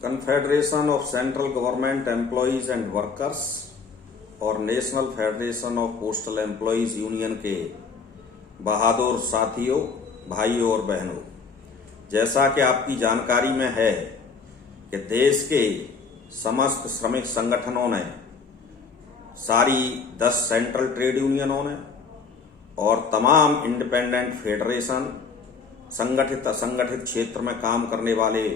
Confederation of central government employees and workers और national federation of postal employees union के बहादुर साथियों, भाइयों और बहनों, जैसा कि आपकी जानकारी में है कि देश के समस्त श्रमिक संगठनों ने, सारी 10 सेंट्रल ट्रेड यूनियनों ने और तमाम इंडिपेंडेंट फेडरेशन, संगठित असंगठित क्षेत्र में काम करने वाले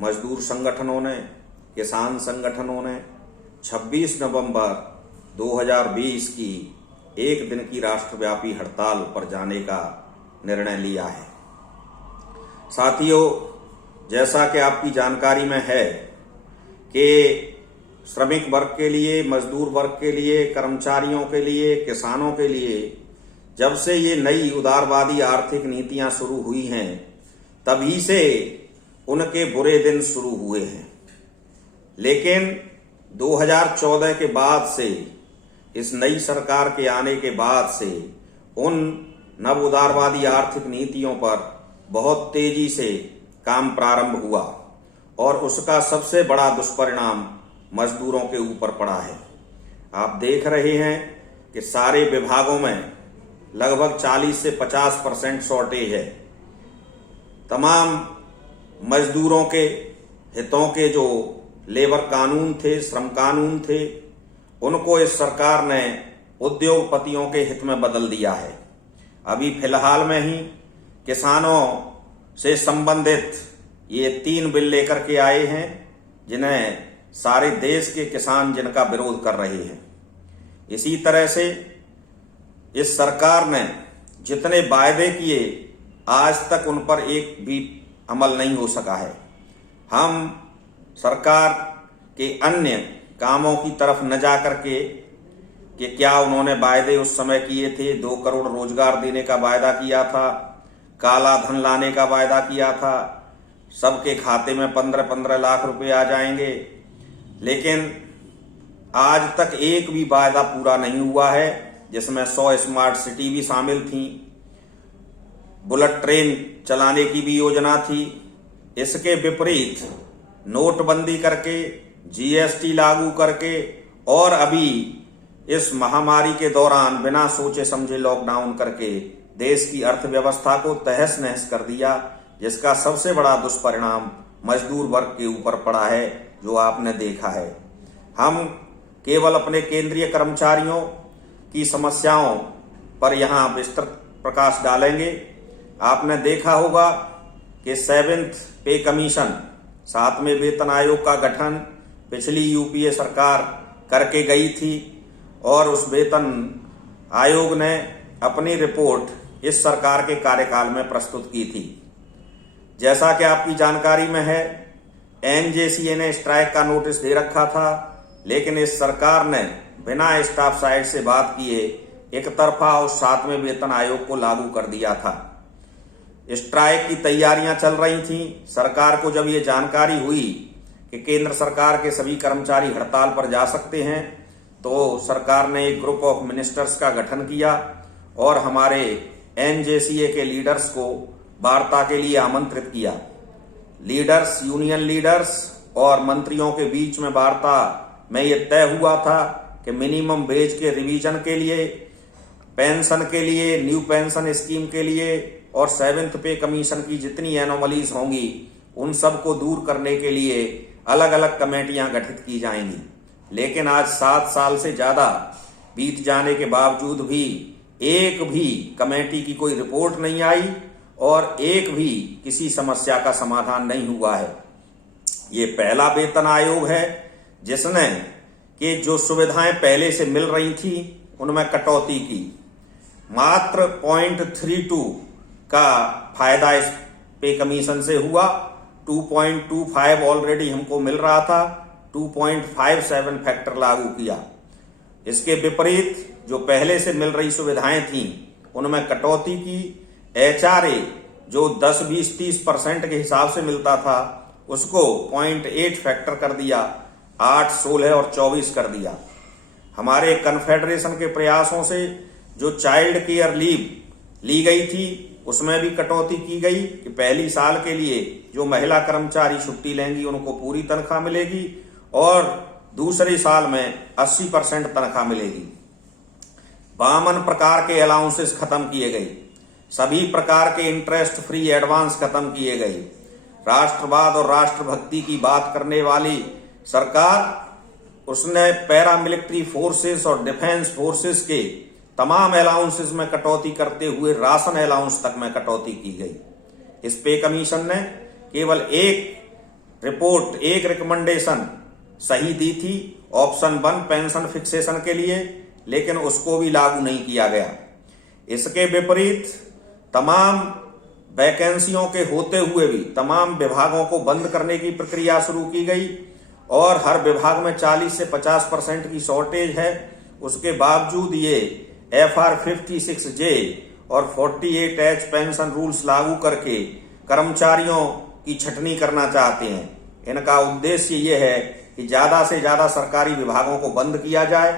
मजदूर संगठनों ने, किसान संगठनों ने 26 नवंबर 2020 की एक दिन की राष्ट्रव्यापी हड़ताल पर जाने का निर्णय लिया है। साथियों, जैसा कि आपकी जानकारी में है कि श्रमिक वर्ग के लिए, मजदूर वर्ग के लिए, कर्मचारियों के लिए, किसानों के लिए जब से ये नई उदारवादी आर्थिक नीतियां शुरू हुई हैं, तभी से उनके बुरे दिन शुरू हुए हैं। लेकिन 2014 के बाद से, इस नई सरकार के आने के बाद से उन नव उदारवादी आर्थिक नीतियों पर बहुत तेजी से काम प्रारंभ हुआ और उसका सबसे बड़ा दुष्परिणाम मजदूरों के ऊपर पड़ा है। आप देख रहे हैं कि सारे विभागों में लगभग 40 से 50% शॉर्टेज है। तमाम मजदूरों के हितों के जो लेबर कानून थे, श्रम कानून थे, उनको इस सरकार ने उद्योगपतियों के हित में बदल दिया है। अभी फिलहाल में ही किसानों से संबंधित ये 3 बिल लेकर के आए हैं, जिन्हें सारे देश के किसान जिनका विरोध कर रहे हैं। इसी तरह से इस सरकार ने जितने वायदे किए, आज तक उन पर एक भी अमल नहीं हो सका है। हम सरकार के अन्य कामों की तरफ न जा करके कि क्या उन्होंने वायदे उस समय किए थे, 2 करोड़ रोजगार देने का वायदा किया था, काला धन लाने का वायदा किया था, सबके खाते में 15-15 लाख रुपए आ जाएंगे, लेकिन आज तक एक भी वायदा पूरा नहीं हुआ है, जिसमें 100 स्मार्ट सिटी भी शामिल थी, बुलेट ट्रेन चलाने की भी योजना थी। इसके विपरीत नोटबंदी करके, जीएसटी लागू करके और अभी इस महामारी के दौरान बिना सोचे समझे लॉकडाउन करके देश की अर्थव्यवस्था को तहस नहस कर दिया, जिसका सबसे बड़ा दुष्परिणाम मजदूर वर्ग के ऊपर पड़ा है, जो आपने देखा है। हम केवल अपने केंद्रीय कर्मचारियों की समस्याओं पर यहाँ विस्तृत प्रकाश डालेंगे। आपने देखा होगा कि 7th पे कमीशन, 7वें वेतन आयोग का गठन पिछली यूपीए सरकार करके गई थी और उस वेतन आयोग ने अपनी रिपोर्ट इस सरकार के कार्यकाल में प्रस्तुत की थी। जैसा कि आपकी जानकारी में है, एनजेसीए ने स्ट्राइक का नोटिस दे रखा था, लेकिन इस सरकार ने बिना स्टाफ साइड से बात किए एक तरफा उस 7वें वेतन आयोग को लागू कर दिया था। स्ट्राइक की तैयारियां चल रही थी। सरकार को जब ये जानकारी हुई कि केंद्र सरकार के सभी कर्मचारी हड़ताल पर जा सकते हैं, तो सरकार ने एक ग्रुप ऑफ मिनिस्टर्स का गठन किया और हमारे एनजेसीए के लीडर्स को वार्ता के लिए आमंत्रित किया। लीडर्स, यूनियन लीडर्स और मंत्रियों के बीच में वार्ता में ये तय हुआ था कि मिनिमम वेज के रिवीजन के लिए, पेंशन के लिए, न्यू पेंशन स्कीम के लिए और 7th पे कमीशन की जितनी एनोमलीज होंगी, उन सब को दूर करने के लिए अलग अलग कमेटियां गठित की जाएंगी। लेकिन आज 7 साल से ज्यादा बीत जाने के बावजूद भी एक भी कमेटी की कोई रिपोर्ट नहीं आई और एक भी किसी समस्या का समाधान नहीं हुआ है। ये पहला वेतन आयोग है जिसने कि जो सुविधाएं पहले से मिल रही थी उनमें कटौती की। मात्र 0.32 का फायदा इस पे कमीशन से हुआ। 2.25 ऑलरेडी हमको मिल रहा था, 2.57 फैक्टर लागू किया। इसके विपरीत जो पहले से मिल रही सुविधाएं थीं उनमें कटौती की। एचआरए जो 10, 20, 30% के हिसाब से मिलता था उसको 0.8 फैक्टर कर दिया, 8, 16 और 24 कर दिया। हमारे कन्फेडरेशन के प्रयासों से जो चाइल्ड केयर लीव ली गई थी उसमें भी कटौती की गई कि पहली साल के लिए जो महिला कर्मचारी छुट्टी लेंगी उनको पूरी तनख्वाह मिलेगी और दूसरे साल में 80% तनख्वाह मिलेगी। 52 प्रकार के अलाउंसेस खत्म किए गए, सभी प्रकार के इंटरेस्ट फ्री एडवांस खत्म किए गए। राष्ट्रवाद और राष्ट्रभक्ति की बात करने वाली सरकार, उसने पैरामिलिट्री फोर्सेस और डिफेंस फोर्सेस के तमाम अलाउंसेस में कटौती करते हुए राशन अलाउंस तक में कटौती की गई। इस पे कमीशन ने केवल एक रिपोर्ट, एक रिकमेंडेशन सही दी थी, ऑप्शन 1 पेंशन फिक्सेशन के लिए, लेकिन उसको भी लागू नहीं किया गया। इसके विपरीत तमाम वैकेंसियों के होते हुए भी तमाम विभागों को बंद करने की प्रक्रिया शुरू की गई और हर विभाग में 40 से 50% की शॉर्टेज है। उसके बावजूद ये FR 56J और 48H पेंशन रूल्स लागू करके कर्मचारियों की छटनी करना चाहते हैं। इनका उद्देश्य ये है कि ज्यादा से ज्यादा सरकारी विभागों को बंद किया जाए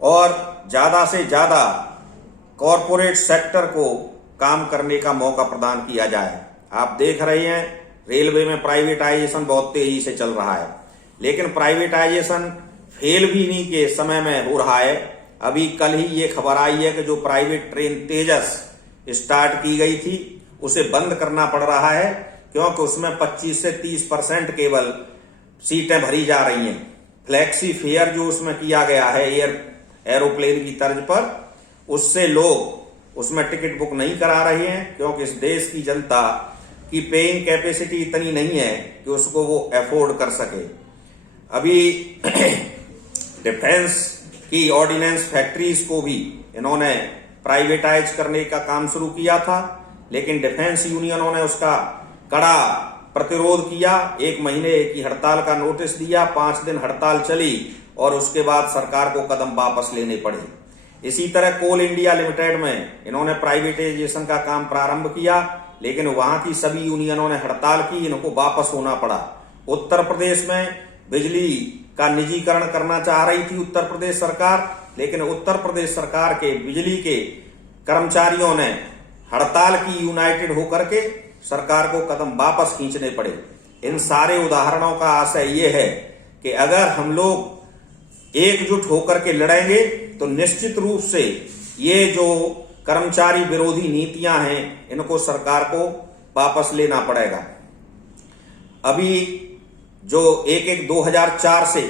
और ज्यादा से ज्यादा कॉरपोरेट सेक्टर को काम करने का मौका प्रदान किया जाए। आप देख रहे हैं रेलवे में प्राइवेटाइजेशन बहुत तेजी से चल रहा है, लेकिन प्राइवेटाइजेशन फेल भी नहीं के समय में हो रहा है। अभी कल ही ये खबर आई है कि जो प्राइवेट ट्रेन तेजस स्टार्ट की गई थी उसे बंद करना पड़ रहा है, क्योंकि उसमें 25 से 30% केवल सीटें भरी जा रही हैं। फ्लैक्सी फेयर जो उसमें किया गया है एरोप्लेन की तर्ज पर, उससे लोग उसमें टिकट बुक नहीं करा रहे हैं, क्योंकि इस देश की जनता की पेइंग कैपेसिटी इतनी नहीं है कि उसको वो अफोर्ड कर सके। अभी डिफेंस की ऑर्डिनेंस फैक्ट्रीज को भी इन्होंने प्राइवेटाइज करने का काम शुरू किया था, लेकिन डिफेंस यूनियनों ने उसका कड़ा प्रतिरोध किया। 1 महीने की हड़ताल का नोटिस दिया, 5 दिन हड़ताल चली और उसके बाद सरकार को कदम वापस लेने पड़े। इसी तरह कोल इंडिया लिमिटेड में इन्होंने प्राइवेटाइजेशन का काम प्रारंभ किया, लेकिन वहां की सभी यूनियनों ने हड़ताल की, इनको वापस होना पड़ा। उत्तर प्रदेश में बिजली का निजीकरण करना चाह रही थी उत्तर प्रदेश सरकार, लेकिन उत्तर प्रदेश सरकार के बिजली के कर्मचारियों ने हड़ताल की, यूनाइटेड होकर के सरकार को कदम वापस खींचने पड़े। इन सारे उदाहरणों का आशय ये है कि अगर हम लोग एकजुट होकर के लड़ेंगे तो निश्चित रूप से ये जो कर्मचारी विरोधी नीतियां हैं इनको सरकार को वापस लेना पड़ेगा। अभी जो 2004 से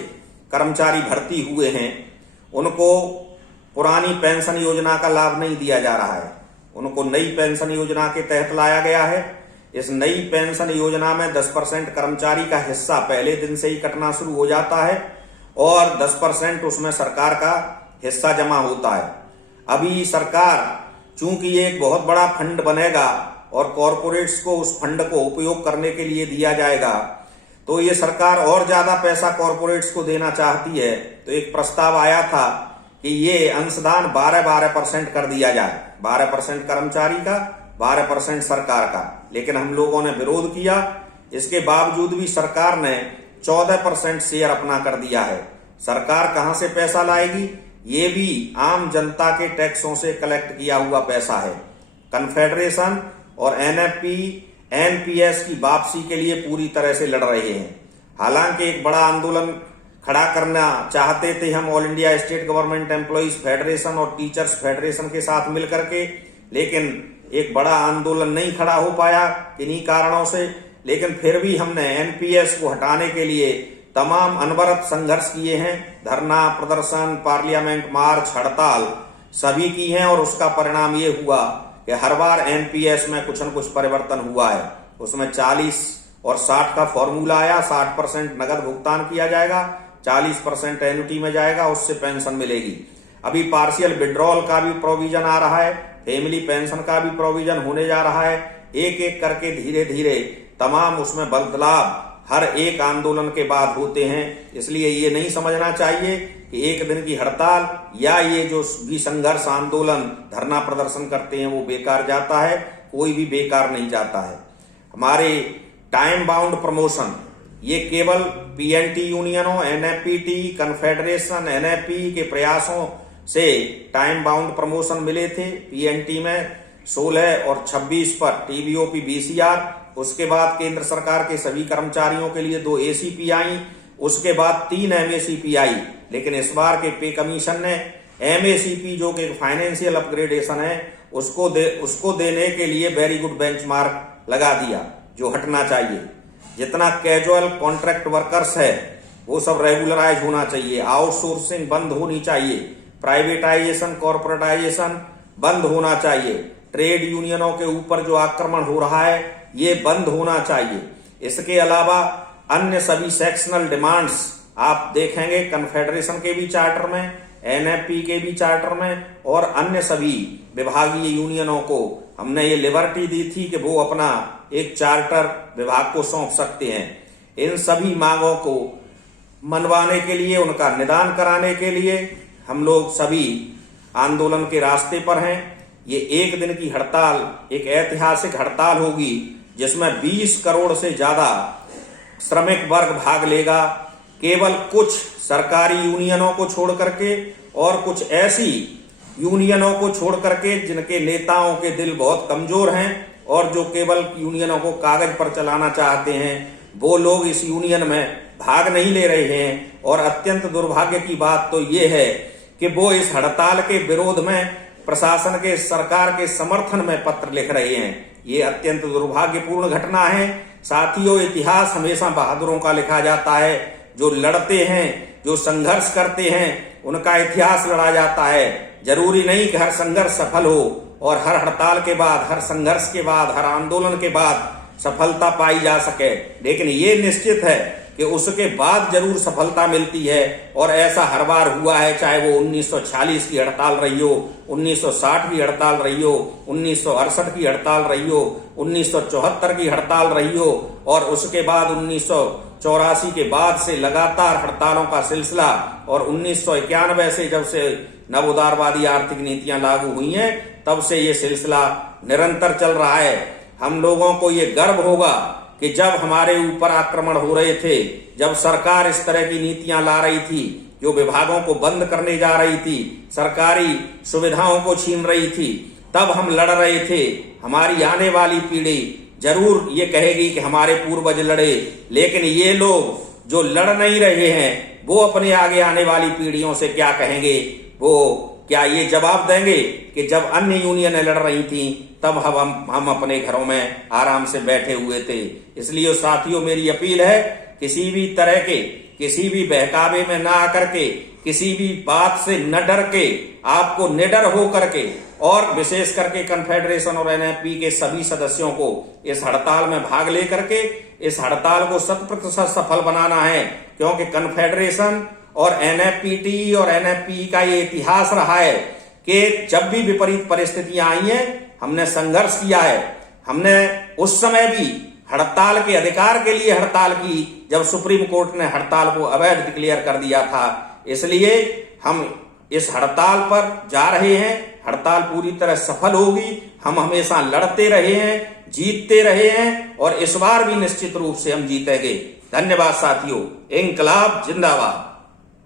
कर्मचारी भर्ती हुए हैं उनको पुरानी पेंशन योजना का लाभ नहीं दिया जा रहा है, उनको नई पेंशन योजना के तहत लाया गया है। इस नई पेंशन योजना में 10% कर्मचारी का हिस्सा पहले दिन से ही कटना शुरू हो जाता है और 10% उसमें सरकार का हिस्सा जमा होता है। अभी सरकार, चूंकि एक बहुत बड़ा फंड बनेगा और कॉरपोरेट्स को उस फंड को उपयोग करने के लिए दिया जाएगा, तो ये सरकार और ज्यादा पैसा कॉरपोरेट्स को देना चाहती है। तो एक प्रस्ताव आया था कि ये अंशदान 12% कर दिया जाए, 12% कर्मचारी का, 12% सरकार का, लेकिन हम लोगों ने विरोध किया। इसके बावजूद भी सरकार ने 14% शेयर अपना कर दिया है। सरकार कहां से पैसा लाएगी? ये भी आम जनता के टैक्सों से कलेक्ट किया हुआ पैसा है। कन्फेडरेशन और NFP, NPS की वापसी के लिए पूरी तरह से लड़ रहे हैं। हालांकि एक बड़ा आंदोलन खड़ा करना चाहते थे हम all India state government employees federation और टीचर्स फेडरेशन के साथ मिलकर के, लेकिन एक बड़ा आंदोलन नहीं खड़ा हो पाया किन्हीं कारणों से। लेकिन फिर भी हमने NPS को हटाने के लिए तमाम अनवरत संघर्ष किए हैं, धरना प्रदर्शन, पार्लियामेंट मार्च, हड़ताल सभी की हैं और उसका परिणाम ये हुआ कि हर बार NPS में कुछ न कुछ परिवर्तन हुआ है। उसमें 40 और 60 का फॉर्मूला आया, 60% नगद भुगतान किया जाएगा, 40% एन्युटी में जाएगा, उससे पेंशन मिलेगी। अभी पार्शियल विड्रॉल का भी प्रोविजन आ रहा है, फैमिली पेंशन का भी प्रोविजन होने जा रहा है। एक एक करके धीरे धीरे तमाम उसमें बदलाव हर एक आंदोलन के बाद होते हैं। इसलिए ये नहीं समझना चाहिए कि एक दिन की हड़ताल या ये जो भी संघर्ष आंदोलन धरना प्रदर्शन करते हैं वो बेकार जाता है। कोई भी बेकार नहीं जाता है। हमारे टाइम बाउंड प्रमोशन ये केवल PNT यूनियनों, NFPT, कन्फेडरेशन, NFP के प्रयासों से टाइम बाउंड प्रमोशन मिले थे। PNT में 16 और 26 पर टीबीओपी बीसीआर, उसके बाद केंद्र सरकार के सभी कर्मचारियों के लिए 2 एसीपी आई, उसके बाद 3 एमएसीपी आई। लेकिन इस बार के पे कमीशन ने एमएसीपी जो कि फाइनेंशियल अपग्रेडेशन है उसको देने के लिए वेरी गुड बेंचमार्क लगा दिया, जो हटना चाहिए। जितना कैजुअल कॉन्ट्रैक्ट वर्कर्स है वो सब रेगुलराइज होना चाहिए, आउटसोर्सिंग बंद होनी चाहिए, प्राइवेटाइजेशन कॉर्पोरेटाइजेशन बंद होना चाहिए, ट्रेड यूनियनों के ऊपर जो आक्रमण हो रहा है ये बंद होना चाहिए। इसके अलावा अन्य सभी सेक्शनल डिमांड्स आप देखेंगे कन्फेडरेशन के भी चार्टर में, एनएफपी के भी चार्टर में और अन्य सभी विभागीय यूनियनों को हमने ये लिबर्टी दी थी कि वो अपना एक चार्टर विभाग को सौंप सकते हैं। इन सभी मांगों को मनवाने के लिए, उनका निदान कराने के लिए हम लोग सभी आंदोलन के रास्ते पर हैं। ये एक दिन की हड़ताल एक ऐतिहासिक हड़ताल होगी जिसमें 20 करोड़ से ज्यादा श्रमिक वर्ग भाग लेगा। केवल कुछ सरकारी यूनियनों को छोड़ करके और कुछ ऐसी यूनियनों को छोड़ करके जिनके नेताओं के दिल बहुत कमजोर हैं और जो केवल यूनियनों को कागज पर चलाना चाहते हैं, वो लोग इस यूनियन में भाग नहीं ले रहे हैं। और अत्यंत दुर्भाग्य की बात तो ये है कि वो इस हड़ताल के विरोध में प्रशासन के, सरकार के समर्थन में पत्र लिख रहे हैं। ये अत्यंत दुर्भाग्यपूर्ण घटना है। साथियों, इतिहास हमेशा बहादुरों का लिखा जाता है। जो लड़ते हैं, जो संघर्ष करते हैं, उनका इतिहास लड़ा जाता है। जरूरी नहीं कि हर संघर्ष सफल हो और हर हड़ताल के बाद, हर संघर्ष के बाद, हर आंदोलन के बाद सफलता पाई जा सके, लेकिन ये निश्चित है कि उसके बाद जरूर सफलता मिलती है। और ऐसा हर बार हुआ है, चाहे वो 1946 की हड़ताल रही हो, 1960 की हड़ताल रही हो, 1968 की हड़ताल रही हो, 1974 की हड़ताल रही हो और उसके बाद 1984 के बाद से लगातार हड़तालों का सिलसिला, और 1991 से जब से नव उदारवादी आर्थिक नीतियां लागू हुई हैं तब से ये सिलसिला निरंतर चल रहा है। हम लोगों को ये गर्व होगा कि जब हमारे ऊपर आक्रमण हो रहे थे, जब सरकार इस तरह की नीतियां ला रही थी जो विभागों को बंद करने जा रही थी, सरकारी सुविधाओं को छीन रही थी, तब हम लड़ रहे थे। हमारी आने वाली पीढ़ी जरूर ये कहेगी कि हमारे पूर्वज लड़े, लेकिन ये लोग जो लड़ नहीं रहे हैं वो अपने आगे आने वाली पीढ़ियों से क्या कहेंगे? वो क्या ये जवाब देंगे कि जब अन्य यूनियनें लड़ रही थी तब हम अपने घरों में आराम से बैठे हुए थे? इसलिए साथियों, मेरी अपील है, किसी भी तरह के, किसी भी बहकावे में ना आकर के, किसी भी बात से न डर के, आपको निडर हो करके और विशेष करके कन्फेडरेशन और एनएफपी के सभी सदस्यों को इस हड़ताल में भाग लेकर के इस हड़ताल को 100% सफल बनाना है। क्योंकि कन्फेडरेशन और एनएफपीटी और एनएफपी का ये इतिहास रहा है कि जब भी विपरीत परिस्थितियां आई हैं हमने संघर्ष किया है। हमने उस समय भी हड़ताल के अधिकार के लिए हड़ताल की, जब सुप्रीम कोर्ट ने हड़ताल को अवैध डिक्लेयर कर दिया था। इसलिए हम इस हड़ताल पर जा रहे हैं। हड़ताल पूरी तरह सफल होगी। हम हमेशा लड़ते रहे हैं, जीतते रहे हैं और इस बार भी निश्चित रूप से हम जीतेंगे। धन्यवाद साथियों। इंकलाब जिंदाबाद।